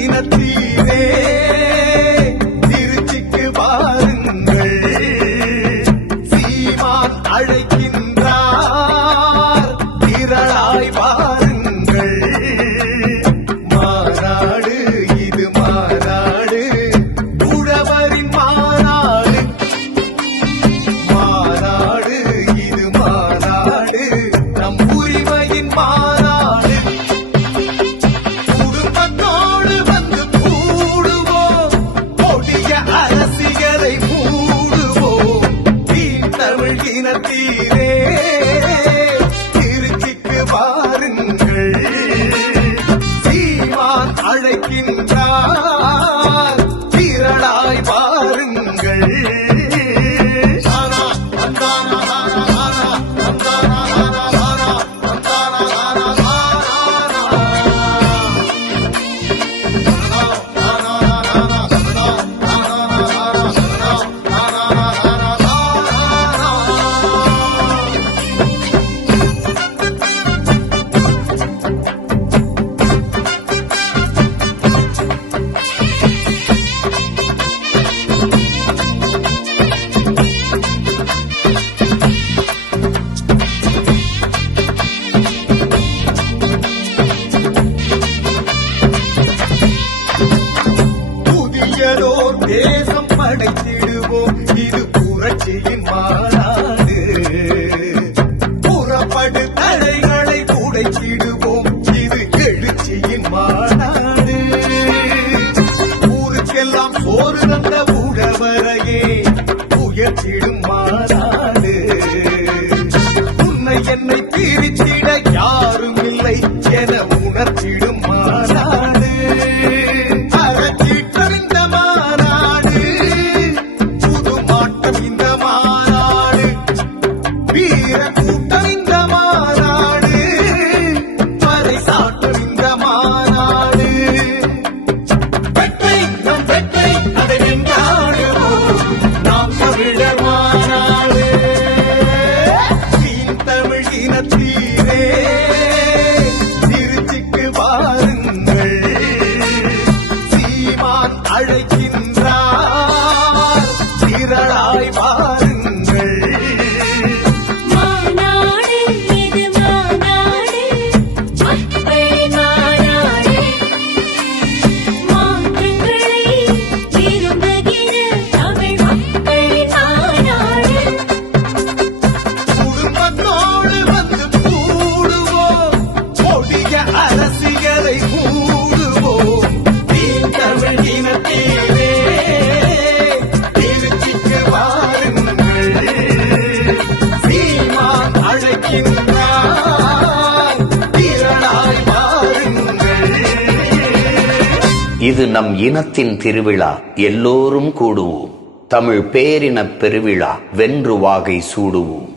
இனத்தீரே திருச்சிக்கு வாருங்கள், சீமான் அழைக்கின்றார் திரளாய் வாருங்கள். மாநாடு இது மாநாடு, உழவரின் மாநாடு. மாநாடு இது மாநாடு, நம் உரிமையின் மாநாடு. இனத்தீரே திருச்சிக்கு வாருங்கள், சீமான் அழைக்கின்றார் திரளாய் வாருங்கள். தேசம் படைத்திடுவோம், இது புரட்சியின் மாநாடு. புறப்படு தடைகளை உடைத்திடுவோம், இது எழுச்சியின் மாநாடு. ஊருக்கெல்லாம் சோறு தந்த உழவரையே உயர்த்திடும் மாநாடு. உன்னை என்னை பிரித்திட யாரும் இல்லை என உணர்த்திடும் மாநாடு. இனத்தீரே திருச்சிக்கு வாருங்கள், சீமான் அழைக்கின்றார் திரளாய் வாருங்கள். மாநாடு இது மாநாடு, மக்கள் மாநாடு. மாற்றங்களை விரும்புகிற தமிழ் மக்கள் மாநாடு. குடும்பத்தோடு வந்து கூடுவோம், கொடிய அரசியலை மூடுவோம். தமிழ் இனத்தீரே திருச்சிக்கு வாருங்கள், சீமான் அழைக்கின்றார் திரளாய் வாருங்கள். இது நம் இனத்தின் திருவிழா, எல்லோரும் கூடுவோம். தமிழ் பேரினப் பெருவிழா, வென்று வாகை சூடுவோம்.